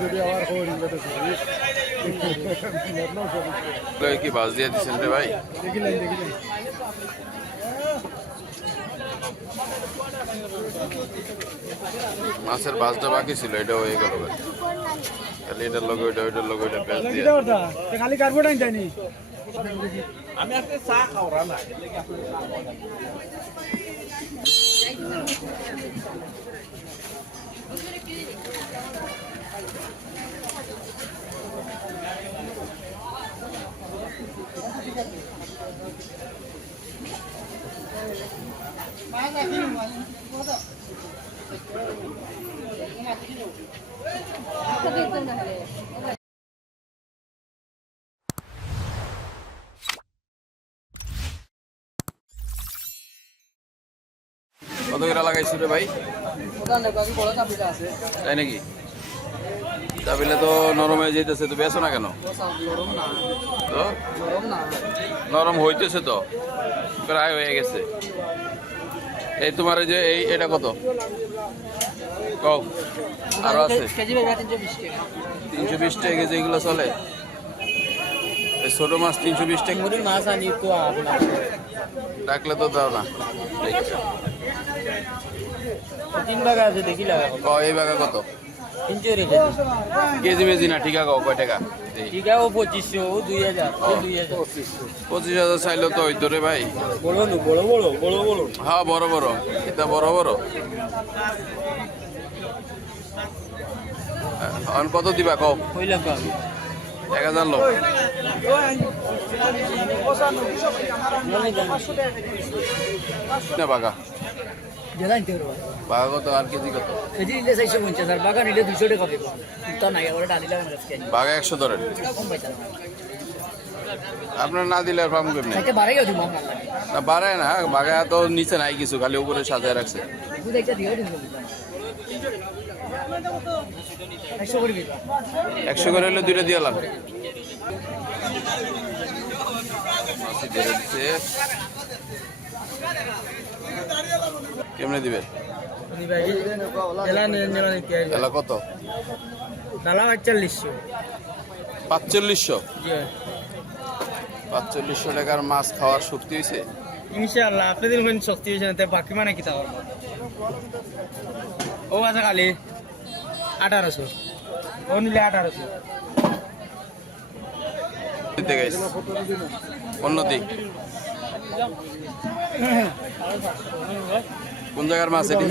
যদি আবার খবর ইংরেজি লগে কি বাস দিয়ে দিচ্ছেন রে ভাই দেখিলেন দেখিলেন মাছের বাসটা বাকি ছিল এটা হয়ে গেল ভাই খালি এটার লগে ওইটা ওইটার লগে ওইটা পেঁয়াজ দিয়ে 맞아, 그럼 맞아. কত করে লাগাইছি রে ভাই? তাই নাকি? চাপিলে তো নরম হয়ে যেতেছে তো বেছো না কেন? নরম তো? নরম হইতেছে তো প্রায় হয়ে গেছে। এই তোমার যে এই এটা কত? কও। আরও আছে। তিনশো বিশ টাকা কেজি এগুলো চলে? ছোট মাছ তিনশো বিশ টাকা। মাছ আনি তো ডাকলে তো দাও না। তিন ভাগ আছে দেখি লাগা ক এই বাগা কত? কেজি মেজি না ঠিকা কও কয় টাকা? ঠিক ও পঁচিশশো ও দুই হাজার দুই হাজার। পঁচিশ হাজার চাইলো তো হইতো রে ভাই। বড় বড় বড় বড় বড় হ্যাঁ বড় বড়। এটা বড় বড়। কত দিবা কও? কইলাম এক হাজার লোক। কত? আর কেজি কত? কেজি নিলে চারশো পঞ্চাশ আর বাগান নিলে দুশো টাকা দেবো। তা নাই লাগানো একশো ধরেন। আপনার না দিলে আর কেমনি? না বাড়ায় না বাগা তো নিচে নাই কিছু খালি উপরে সাজায় রাখছে। একশো করে হলে দুইটা দিয়ে দিচ্ছে কেমনে দিবেন? এলা কত? নালা আটচল্লিশশো পাঁচচল্লিশশো। পাঁচচল্লিশশো টাকার মাছ খাওয়ার শক্তি হয়েছে ইনশাআল্লাহ, আপনাদের শক্তি হয়েছে বাকি মানে কি তাও ও আছে খালি আঠারোশো। ও নিলে আঠারোশো। কোন জায়গার মাছ এটি?